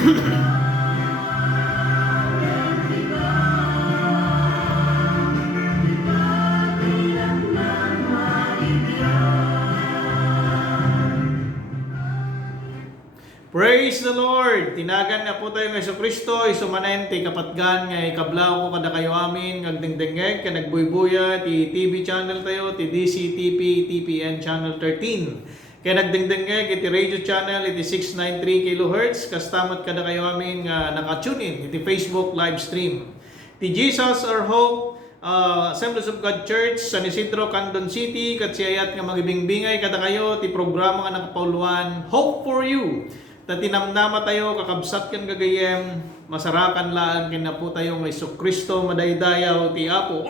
Praise the Lord! Tinagan na po tayo ng Jesucristo, isumanen, ti kapatgan, ngay kablaw ko kada kayo amin, ngagdingdingeg, kanagbuy-buya, ti TV channel tayo, ti DCTP, TPN channel 13. Kaya nagdingdingeg, iti radio channel, iti 693 kHz, kastamat kada kayo amin, nakatune in, iti Facebook live stream. Ti Jesus our hope, Assemblies of God Church, San Isidro, Candon City, katsiyayat nga magibingbingay kada kayo, ti programa nga nakapauluan, Hope for You. Tinamnama tayo, kakabsat kan gagayem, masarakan laan kin na po tayo may Kristo madaydayaw ti Apo.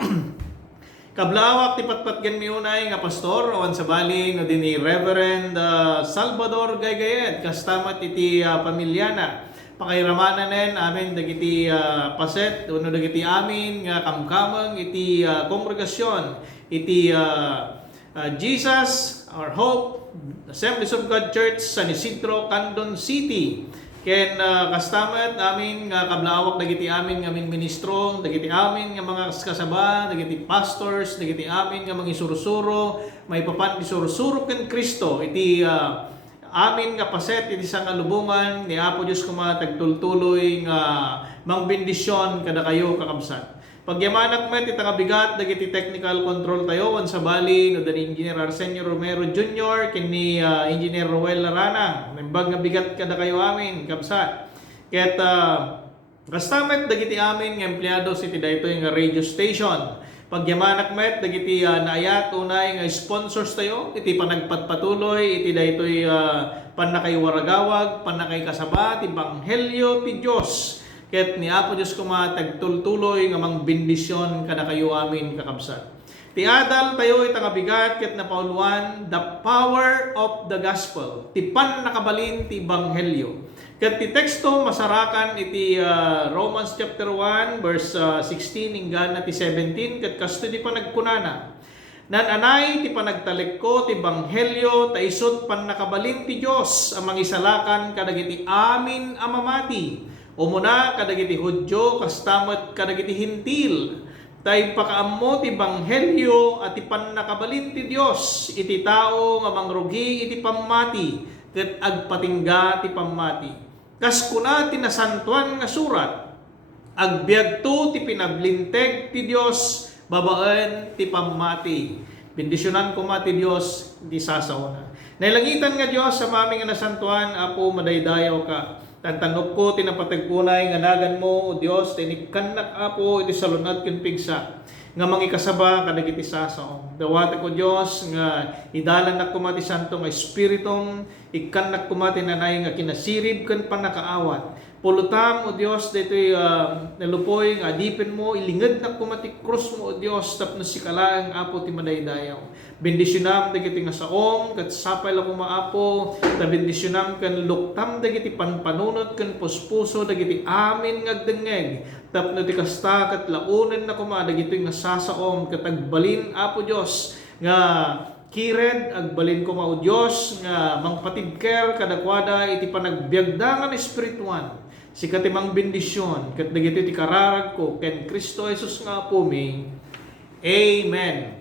Kablawak ti patpatgan miunay nga pastor awan sa bali no dinhi Reverend Salvador Gaygayed kastamat iti pamilyana. Pakairamanan nen amin dagiti paset uno dagiti amin nga kamkamang iti kongregasyon iti Jesus our hope Assemblies of God Church, San Isidro, Candon City. Ken kastamat amin nga kablaawak dagiti amin nga ministro, dagiti amin nga mga kasaba, dagiti pastors, dagiti amin nga mga isurusuro, may papan isurusuro ken Kristo iti amin nga paset iti sangalubungan ni Apo Dios kumatagtultuloy nga mangbendisyon kada kayo kakabsat. Pagyamanak met ita kabigat dagiti technical control tayo wan sa bali no dani Engineer Arsenio Romero Jr. kini Engineer Roel Larana nembag nga bigat kada kayo amin kabsat. Ket kastamet dagiti amin nga empleyado iti daytoy nga radio station. Pagyamanak met dagiti naayat unay nga sponsors tayo iti panagpatpatuloy iti daytoy panakaywaragawag panakay kasaba ti Banghelyo ti Dios. Ket ni Apo Dios kumatagtultuloy nga mangbendisyon kada kayo amin kakabsat. Ti adal tayo ita nga bigat ket napauluan the power of the gospel. Ti nakabalin ti Banghelyo. Ket ti teksto masarakan iti Romans chapter 1 verse 16 hinggan ti 17 ket kasto di panagkunana. Nananay ti panagtalik ko ti Banghelyo ta isut nakabalin ti Dios amang isalakan kadagiti amin a mamati. Umuna kadagiti Hudyo kastamet kadagiti Hintil tay pakaammo ti Banghelyo at ti pannakabalin ti Dios iti tao nga mangrugi iti pammati ket agpatingga ti pammati. Kas kuna ti nasantuan nga surat agbiagto ti pinaglinteg ti Dios babaen ti pammati. Bendisyonan ko ti Dios di sasauna. Nailangitan nga Dios sa maming nga nasantuan Apo madaydayaw ka. Tantanok ko tinapatagpunay nga nagan mo o Dios tinikanak Apo iti salunad ken pigsa nga mangikasaba kadagiti sasaom. Dawata ko Dios nga idalan na kumati santo nga espiritong ikanak kumati nanay nga kinasirib ken panakaawat. Pulutam o Dios ditoy nalupoy nga adipin mo ilinged na kumati krus mo o Dios tapno sikalaang Apo ti madaydayaw. Bendisyonam dagiti nga saom ket sapay la kumaapo ta bendisyonam ken luktam dagiti panpanunot ken puspuso dagiti amin nga agdengeg tapno ti kasta ket launen na kuma dagiti nga sasaom ket agbalin Apo Dios nga kired agbalin ko mao Dios nga mangpatidker kadakwada iti panagbiagdangan espirituan sikatimang bendisyon ket dagiti ti kararag ko ken Kristo Jesus nga Apo mi. Amen.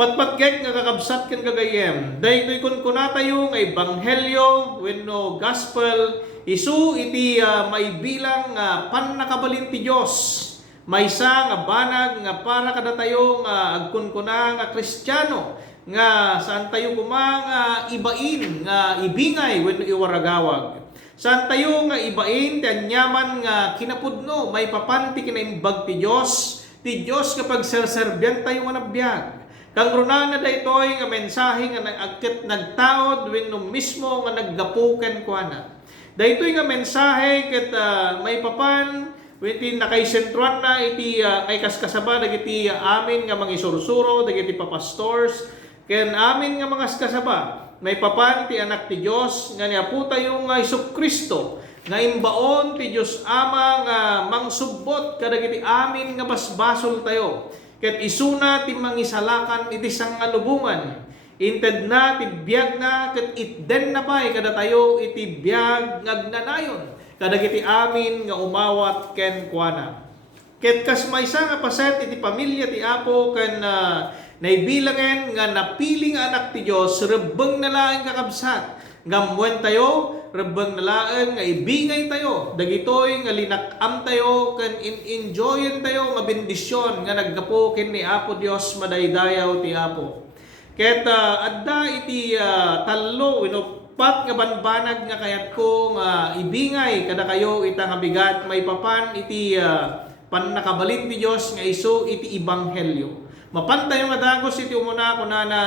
Patpatgek nga kakabsat ken gagayem daytoy kun kunatayo nga ebanghelyo wenno gospel isu iti maibilang nga pannakabalin ti Dios maysa nga banag nga para kada tayo nga agkunkuna nga Kristiyano nga saan tayo nga ibain nga ibingay wenno iwaragawag saan tayo nga ibain ti anyaman nga kinapudno may papanti kinaimbag ti Dios kapag serserbian tayo nga nabiyag. Kang runana daytoy nga mensahe nga nagagket nagtaod wenno mismo nga naggapuken kuana. Daytoy nga mensahe ket may papan iti nakaisentruan na iti kay kaskasaba dagiti amin nga mga isursuro dagiti papastors ken amin nga mga kasaba may papan ti anak ti Dios nga niapu tayo nga Jesucristo nga imbaon ti Dios Ama nga mangsubbot kadagiti amin nga basbasol tayo. Ket isuna ti mangisalakan iti sangalubungan Inted na, tibiyag na, ket itden na pa'y kada tayo itibiyag ngagnanayon. Kadagiti amin nga umawat ken kuana. Ket kas maysa nga paset iti pamilya ti Apo ken naibilangen nga napiling anak ti Dios rebbeng na laeng kakabsat. Ngamwen tayo, rebbeng na laeng nga ibingay tayo. Dagitoy nga linakam tayo ken enjoyen tayo nga bendisyon nga naggapo ken ni Apo Dios madaydayaw ti Apo. Ket adda iti tallo pat nga banbanag nga kayat ko nga ibingay kada kayo ita nga bigat may papan iti pannakabalin ti Dios nga isu iti ebanghelyo. Mapantayo nga dagos iti umuna kunana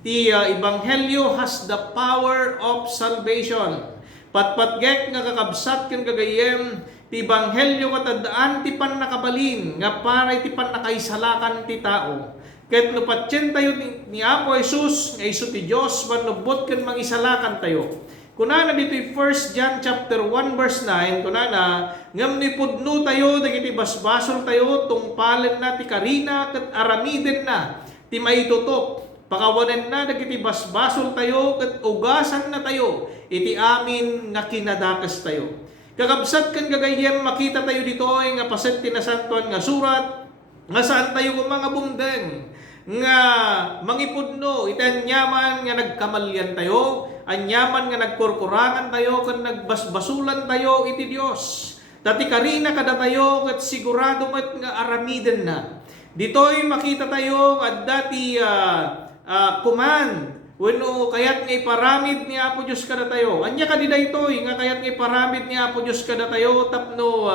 ti ebanghelyo has the power of salvation. Patpatgek nga kakabsat ken gagayem ti ebanghelyo katadaan ti pannakabalin nga para iti pannakaisalakan ti tao. Ket no patyen tayo ni Apo Jesus nga isu ti Dios manubot ken mangisalakan tayo. Kunana dito 1 John chapter 1 verse 9 kunana ngam ni pudno tayo dagiti basbasol tayo tungpalen na ti karina ket aramiden na ti maitutok. Pakawanen na dagiti basbasol tayo ket ugasan na tayo iti amin nga kinadakas tayo. Kakabsat ken gagayem makita tayo ditoy nga paset ti nasantuan nga surat nga saan tayo mga bumdeng nga mangipudno iti anyaman nga nagkamalyan tayo, anyaman nga nagkurkurangan tayo ken nagbasbasulan tayo iti Dios. Dati karina kada tayo ket sigurado met nga aramiden na. Ditoy makita tayo nga dati command wenno kayat nga iparamid ni Apo Dios kada tayo. Anya kadi daytoy nga kayat nga iparamid ni Apo Dios kada tayo tapno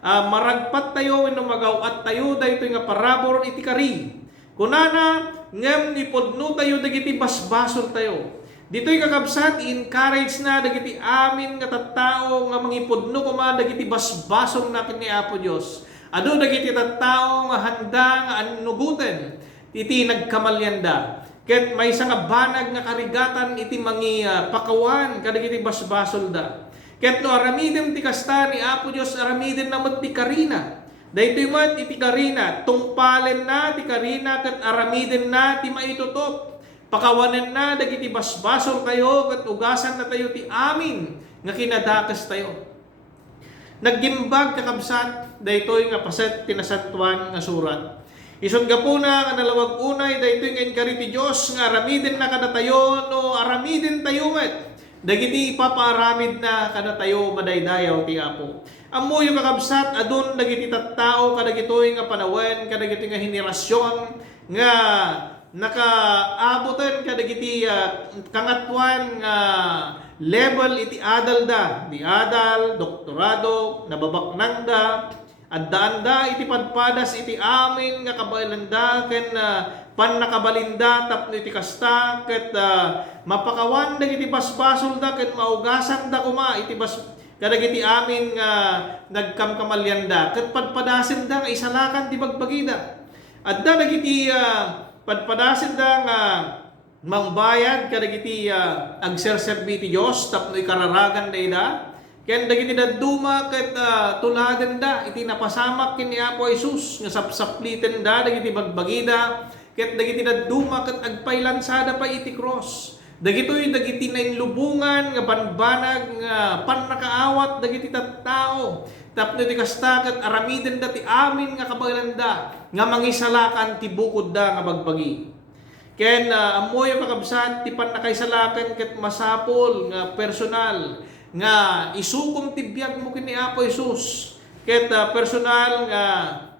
maragpat tayo wenno magawat tayo daytoy nga parabor iti kari. Kunana ngem nipudno tayo dagiti basbasol tayo. Ditoy kakabsat encourage na dagiti amin nga tattao nga mangipudno kuma dagiti basbasol naken ni Apo Dios. Adu dagiti tattao nga handa nga anuguten iti nagkamalyanda. Ket maysa nga banag nga karigatan iti mangi pakawan kadagiti basbasol da. Ket no aramiden ti kasta ni Apo Dios aramiden na met ti karina. Daytoy met iti karina tungpalen na ti karina ket aramiden na ti maitutok. Pakawanen na dagiti basbasol tayo ket ugasan na tayo ti amin nga kinadakas tayo. Naggimbag kakabsat daytoy nga paset tinasantuan nga surat. Isod gapuna nga nalawag unay daytoy nga inkari ti Dios nga aramiden na kada tayo no aramiden tayo met. Dagiti ipapaaramid na kada tayo madaydayaw ti Apo. Ammo yung kakabsat adun dagiti tattao kadagitoy nga panawen kadagiti nga henerasyon nga nakaaboten kadagiti kangatuan nga level iti adal da. Di adal, doktorado, nababaknang da, addaan da iti padpadas iti amin nga kabailanda ken pannakabalinda tapno iti kasta ket mapakawan dagiti basbasol da ket maugasan da kuma iti kadagiti amin nga nagkamkamalyanda ket padpadasen da nga isalakan ti bagbagida. Adda dagiti padpadasen da nga mangbayad kadagiti agserserbi ti Dios tapno ikararagan da ken dagiti dadduma ket tuladen da iti napasamak ken ni Apo Jesus nga sapsapliten da dagiti bagbagida ket dagiti dadduma ket agpailansada pa iti cross. Dagitoy dagiti nainlubungan nga banbanag nga pannakaawat dagiti tattao tapno iti kasta ket aramiden da ti amin nga kabailanda nga mangisalakan ti bukod da nga bagbagi. Ken ammoy kakabsat ti pannakaisalakan ket masapol nga personal nga isukom ti biag mo ken ni Apo Jesus ket personal nga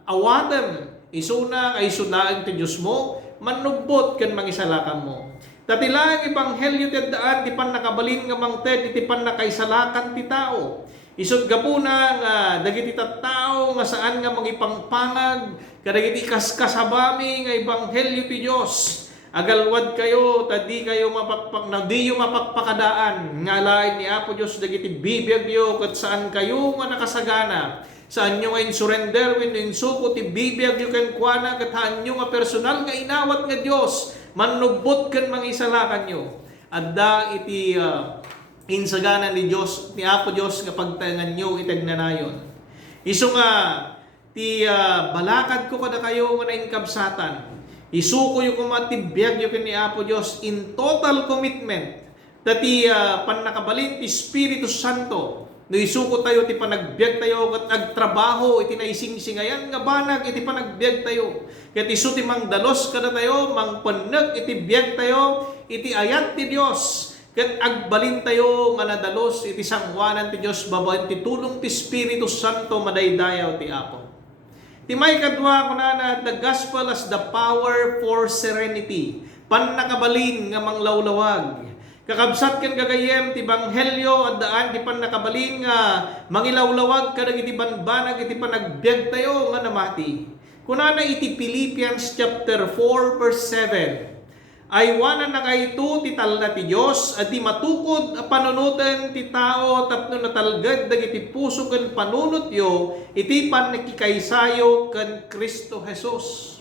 awaten isuna nga isunaen ti Dios mo manubbot ken mangisalakan mo. Tatilang ebanghelyo ti addaan ti pannakabalin nga mangted iti pannakaisalakan ti tao. Isod gapuna nga dagiti tattao nga saan nga mangipangpangag kadagiti kaskasabami nga ebanghelyo ti Dios. Agalwad kayo tadi kayo mapakpakadaan nga lain ni Apo Dios dagiti bibiyagyo ket saan kayo nga nakasagana. Saan nyo nga in-surrender wenno insuko ti bibiyagyo ken kuana ket haan nyo nga personal nga inawat nga Dios manubbot ken mangisalakan nyo. Adda iti insagana ni Dios ni Apo Dios nga pagtaengan nyo itegnanayon. Isu nga ti balakad ko kada kayo nga nainkabsatan. Isuko yung kumatibiyag yung ni Apo Diyos in total commitment. Dati panakabalin ti Espiritu Santo. No isuko tayo, ti panagbiag tayo, kat agtrabaho, iti naisingsingayan, nga banag, iti panagbiag tayo. Kat isu ti mangdalos kada tayo, mangpanag, iti biag tayo, iti ayat ti Diyos. Kat agbalin tayo, nga nadalos, iti sangwanan ti Diyos, babaen ti tulong ti Espiritu Santo, madaydayaw ti Apo. Ti may kadwa ko na the gospel as the power for serenity. Pannakabalin nga manglawlawag. Kakabsat kan gagayem ti banghelyo at daan di pan nakabalin nga mangilawlawag kadag iti banbanag iti panagbiag tayo nga namati. Kunana iti Philippians chapter 4 verse 7. Ay wanan na kayto ti talna ti Dios at di matukod a panunutan ti tao tapno natalgad dagiti puso ken panunot yo iti panakikaysayo ken Kristo Jesus.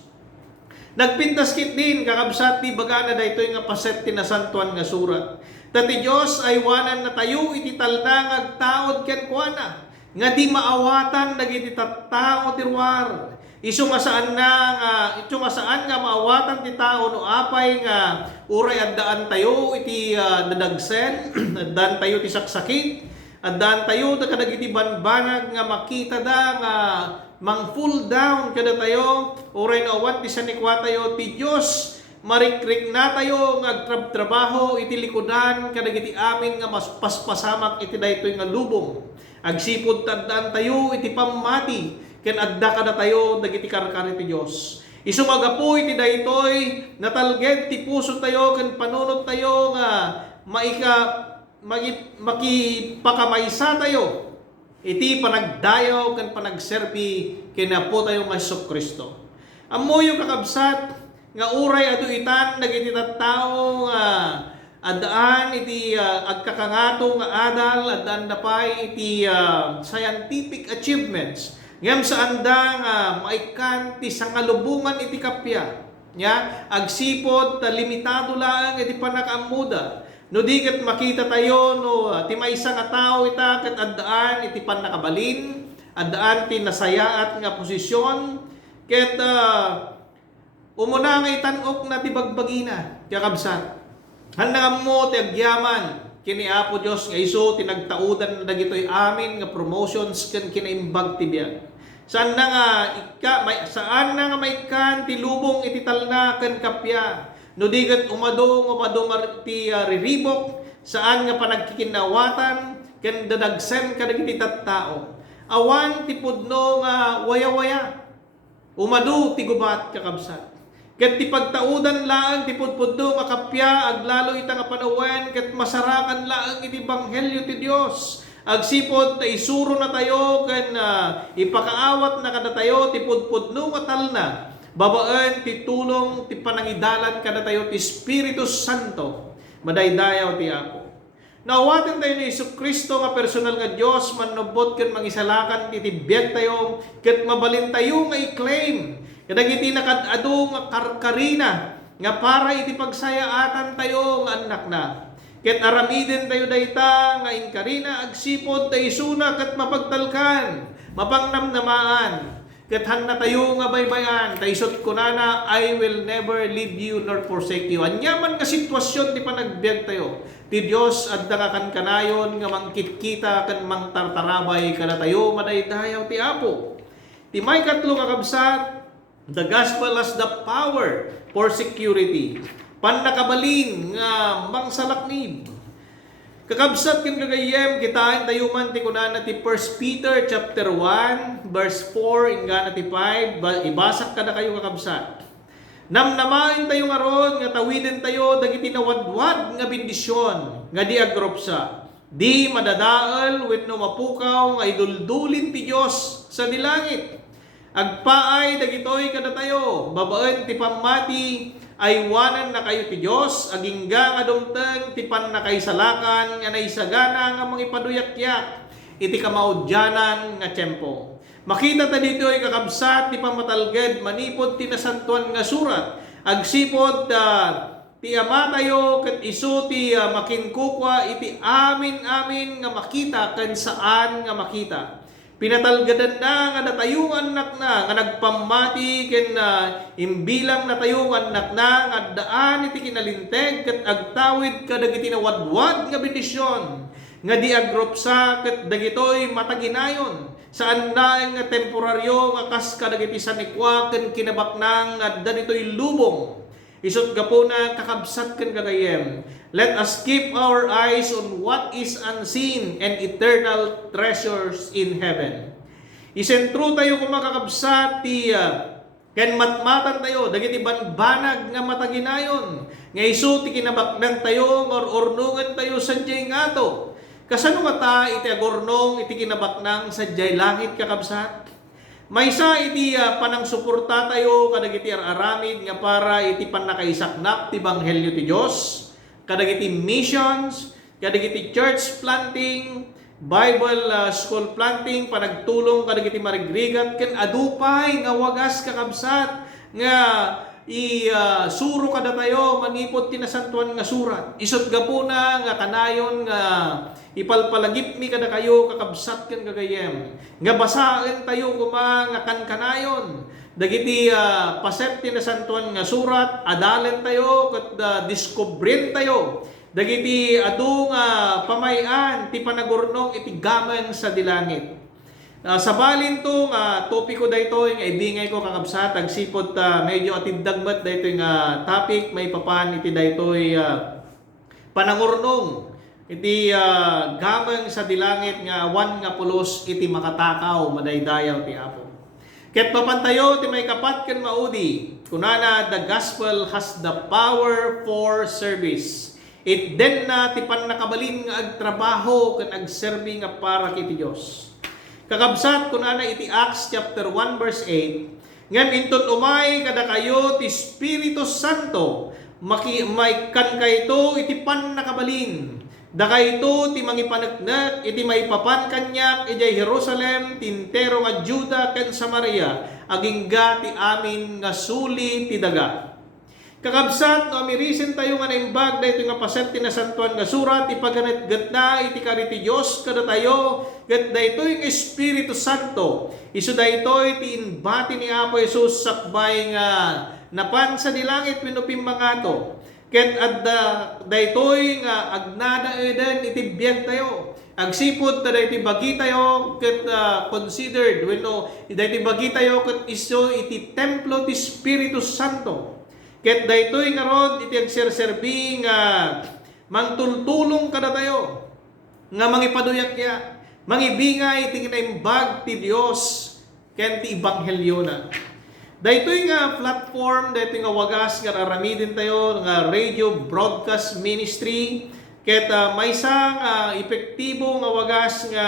Nagpintas kit din, kakabsat ti bagana da ito yung paset ti nasantuan nga surat. Dati Diyos ay wanan na tayo iti talna ngagtaod ken kuana. Nga di maawatan dagiti tattao ti ruar. Isu nga saan nga maawatan ti tao no apay nga uray addaan tayo iti dadagsen, addaan tayo ti saksakit, addaan tayo da kadagiti banbanag nga makita da nga mang full down kada tayo oray na awan ti sanikwa tayo ti Diyos marikrik na tayo nga agtrabaho iti likodan kadagiti amin nga mas paspasamak iti daytoy nga lubong agsipod tadaan tayo iti pamati ken adda kada tayo dagiti karkari ti Diyos isumagapo iti daytoy natalged ti puso tayo ken panunot tayo nga makipakamaysa tayo iti panagdayaw ken panagserbi kinapo tayo nga Hesus Kristo. Ammo yung kakabsat nga uray adu itan dagiti tattao nga adaan iti agkakangato nga adal adaan dapay iti scientific achievements ngem saan da nga maikan ti sangalubungan iti kapya nya agsipod ta limitado lang iti panakamuda. No di ket makita tayo no ti maysa nga tao ita ket addaan iti pannakabalin, addaan ti nasayaat nga posisyon ket umuna nga itan-ok na ti bagbagina kakabsat. Handang mo ti agyaman kini Apo Dios nga isu tinagtaudan na dagitoy amin nga promotions ken kinaimbag ti biag. Saan na nga maikan ti lubong iti talna ken kapya. No digat umado ti riribok saan nga panagkikinawatan ken dadagsen kadagiti tattao awan ti pudno nga waya-waya umado ti gubat kakabsat ket ti pagtaudan laang ti pudpudno nga kapya aglalo ita nga panawen ket masarakan laang iti banghelyo ti Dios agsipod ta isuro na tayo ken ipakaawat na kada tayo ti pudpudno nga talna babaan ti tulong ti panangidalan kada tayo ti Espiritu Santo madaydayaw ti Apo. Nawaten tayo ni Hesus Kristo nga personal nga Dios manubot ken mangisalakan ti tibiyag tayo ket mabalin tayo nga i-claim kadagiti nakadado nga karkarina nga para iti pagsayaatan tayo nga anak na. Ket aramiden tayo dayta nga inkarina agsipod tayo suna ket mapagtalkan mapangnamnamaan. Ket han na tayo nga baybayan, taysot ko na I will never leave you nor forsake you. Anyaman nga sitwasyon di panagbiag tayo. Ti Dios adda nga kanayon nga mangkitkita ken mangtartarabay kada tayo madaydayaw ti Apo. Ti may katlo nga kabsat, the gospel as the power for security. Pannakabalin nga mangsalaknib. Kakabsat ken gagayem kitaan tayo man ti kunana ti 1 Peter chapter 1 verse 4 ingana ti 5 ibasak kada kayo kakabsat. Namnamain tayo ngaron nga tawiden tayo dagiti nawadwad nga bendisyon nga di agropsa. Di madadaal wenno mapukaw nga iduldulin ti Dios sa dilangit. Agpaay dagitoy kada tayo babaen ti pamati ay wanan na kayo ti Diyos, agingga nga dumteng ti pannakaisalakan nga naisagana nga mangipaduyakyak iti kamaudyanan nga tiyempo. Makita ta dito ay kakabsat ti pamatalged manipod ti nasantuan nga surat. Agsipod ti ama tayo ket isu ti makinkukwa iti amin nga makita ken saan nga makita. Pinatalgadan na nga natayong anak na nga nagpamati ken imbilang natayong anak na nga daan iti kinalinteg ket agtawid kadagiti nawadwad nga bendisyon nga di agropsa ket dagitoy mataginayon saan daeng nga temporaryo nga kas kadagiti sanikwa ken kinabaknang nga danitoy lubong. Isut gapuna kakabsat ken gagayem. Let us keep our eyes on what is unseen and eternal treasures in heaven. Isentro tayo kung makakabsat ti ken matmatan tayo dagiti banbanag nga mataginayon. Nga isu ti kinabaknang tayo or ornungan tayo sadyay ngato. Kasano ta iti agornong iti kinabaknang sadyay langit kakabsat? Maysa iti panang suporta tayo kadagiti aramid nga para iti panakaisaknap ti banghelyo ti Dios. Kadagiti missions, kadagiti church planting, Bible school planting, panagtulong kadagiti marigrigat ken adupay nga wagas kakabsat nga suro kada tayo manipod tinasantuan nga surat. Isut gapuna nga kanayon nga ipalpalagip mi kada kayo kakabsat ken gagayem. Nga basaen tayo kuma nga kankanayon. Dagiti pasep tinasantuan nga surat, adalen tayo ket diskubrin tayo. Dagiti adu nga pamayan ti panagurnong iti gamen sa dilangit. Sa balin to nga topiko daytoy nga ibingay ko kakabsat agsipod medyo atindagmat daytoy nga topic may papan iti daytoy panangurnong iti gamen sa dilangit nga awan nga pulos iti makatakaw madaydayaw ti Apo. Ket papantayo ti may kapat ken maudi kunana the gospel has the power for service. It den na ti pannakabalin nga agtrabaho ken agserbi nga para kiti Dios. Kakabsat kunana iti Acts chapter 1 verse 8 ngem inton umay kada kayo ti Espiritu Santo may kan kayto iti pannakabalin. Dakayto ti mangipaneknek iti maipapan kanyak iti Jerusalem tintero nga Juda ken Samaria agingga ti amin nga suli ti daga. Kakabsat no amirisen tayo nga naimbag daytoy nga paset ti nasantuan nga surat ipaganetget na iti kariti Dios kada tayo ket daytoy nga Espiritu Santo isu daytoy ti inbati ni Apo Jesus sakbay nga napan sa dilangit wenno pimmagato. Ket adda daytoy nga agnada eden iti biag tayo. Agsipod ta daytoy bagi tayo ket considered wenno daytoy bagi tayo ket isu iti templo ti Espiritu Santo. Ket daytoy nga rod iti agserserbi nga mangtultulong kada tayo nga mangipaduyakya, mangibingay iti kinaimbag ti Dios ken ti ebanghelyo na. Daytoy nga platform, daytoy nga wagas nga aramidin tayo nga radio broadcast ministry ket maysa nga epektibo nga wagas nga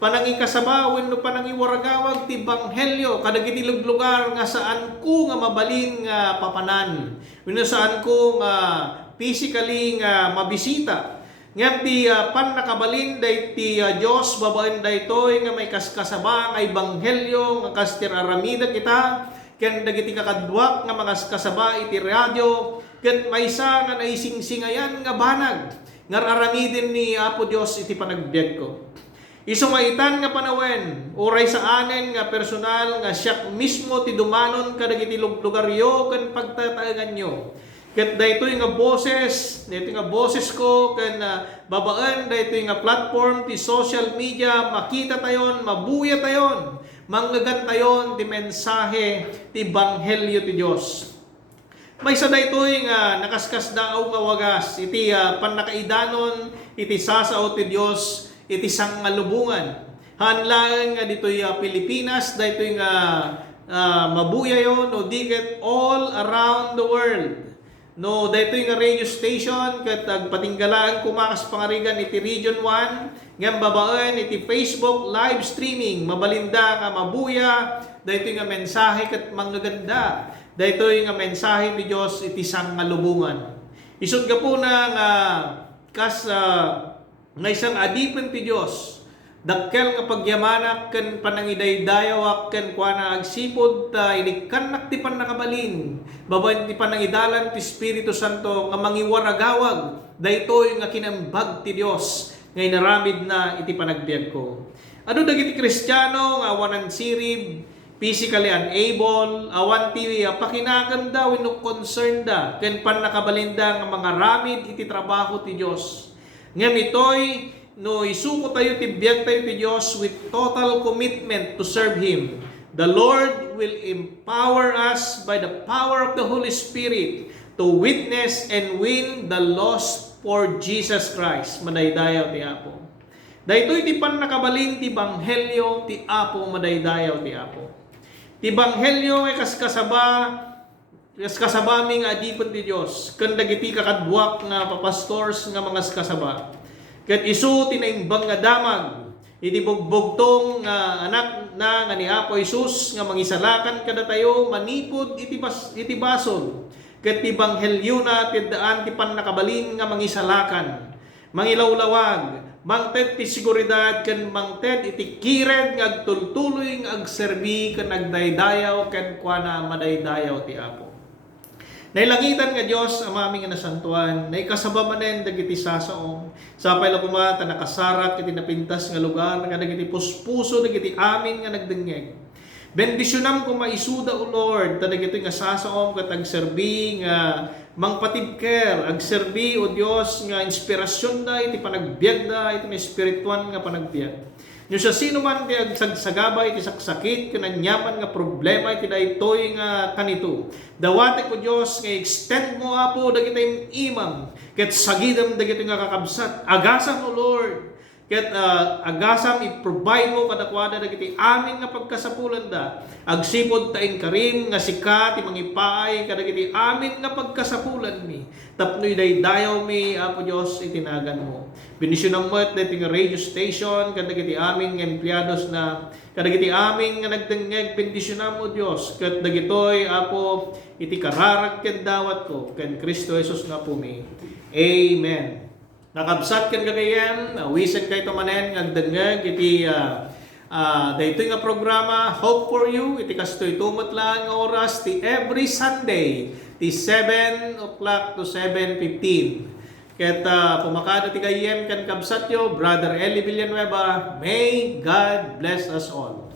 panangikasaba wenno panangiwaragawag ti banghelyo kadagiti lugar nga saan ko nga mabalin nga papanan wenno saan ko nga physically nga mabisita ngem ti pannakabalin dayti Dios babaen daytoy nga may kaskasaba nga ebanghelyo nga kastir aramida kita ken dagiti kakadwak nga makasaba iti radyo ket maysa nga naisingsingayan nga banag nga aramidin ni Apo Dios iti panagbiag ko. Isumaitan nga panawen oray sa anen nga personal nga siya mismo ti dumanon kadagiti lugaryo ken pagtataengan nyo. Ket daytoy nga boses, daytoy nga boses ko ken babaan daytoy nga platform ti social media makita tayon, mabuya tayon. Manggagan tayon ti mensahe ti banghelyo ti Dios. Maysa daytoy nga nakaskas daaw nga wagas iti pannakaidanon iti sasao ti Dios iti sangalubungan. Hanlaan nga ditoy Pilipinas daytoy nga mabuyayon no diket all around the world. No daytoy nga radio station ket agpatinggalaan kumakas pangarigan iti Region 1 ngem babaan iti Facebook live streaming mabalinda nga mabuya daytoy nga mensahe ket manggaganda daytoy nga mensahe ti Dios iti sangalubungan. Isut gapuna nga kas nga isang adipen ti Dios dakkel nga pagyamanak ken panangidaydayawak ken kuana agsipod inikanak ti pannakabalin babaen ti panangidalan ti Espiritu Santo nga mangiwaragawag daytoy nga kinambag ti Dios ngay naramid na iti panagbiag ko. Ano dagiti Kristiyano nga awan sirib, physically unable, awan ti pakinagan da wenno concerned da ken pan nakabalinda nga mga ramid iti trabaho ti Dios. Ngem itoy no isuko tayo ti biag tayo ti Dios with total commitment to serve Him. The Lord will empower us by the power of the Holy Spirit to witness and win the lost for Jesus Christ. Madaydayaw ti Apo. Daytoy ti pan nakabalin ti banghelyo ti Apo, madaydayaw ti Apo. Ti banghelyo ay kasabaming adipon ti Dios. Ken dagiti kakadbuak nga papastors nga mga kasaba. Ket isu tinaimbang nga damag iti bugbugtong nga anak na nga ni Apo Jesus nga mangisalakan kada tayo manipod iti basol. Ket ti banghelyo na ti daan ti pan nakabalin nga mangisalakan, mangilawlawag, mangted ti seguridad ken mangted iti kired nga agtultuloy nga agserbi ken agdaydayaw ken kuana madaydayaw ti Apo. Nailangitan nga Dios amami nga nasantuan, naikasaba manen dagiti sasaom, sapay la kumata nakasarak iti napintas nga lugar nga dagiti puspuso dagiti amin nga nagdengeg. Bendisyonam ko maisuda o Lord, tadag ito nga sasaom kat agserbi nga mangpatibker, agserbi o Dios nga inspirasyon da, iti panagbiag da, iti espirituan nga panagbiag. Nyo sa sino man ti agsagsagabay, iti saksakit, kananyaman nga problema, iti daytoy nga kanito. Dawati ko Dios nga extend mo Apo, dagiti imam, ket sagidam dagiti nga kakabsat, agasan o Lord, ket agasam i-provide mo kadakwada dagiti amin nga pagkasapulan da. Agsipod taing karim nga sika ti mangipaay kadagiti amin nga pagkasapulan mi. Tapnoy daydayaw mi Apo Dios itinagan mo. Benisyonan mo at dating radio station kadagiti amin nga emplyados na kadagiti amin nga nagdengeg bendisyonan mo Dios. Ket dagitoy Apo iti kararag ken dawat ko ken Kristo Jesus nga po mi. Amen. Nakabsat ken kagayan, wisan kay to manen ngagdengeg iti daytoy nga programa Hope for You iti kastoy tumot lang nga oras ti every Sunday ti 7 o'clock to 7:15. Ket pumakada ti kayem ken kabsat yo Brother Eli Villanueva. May God bless us all.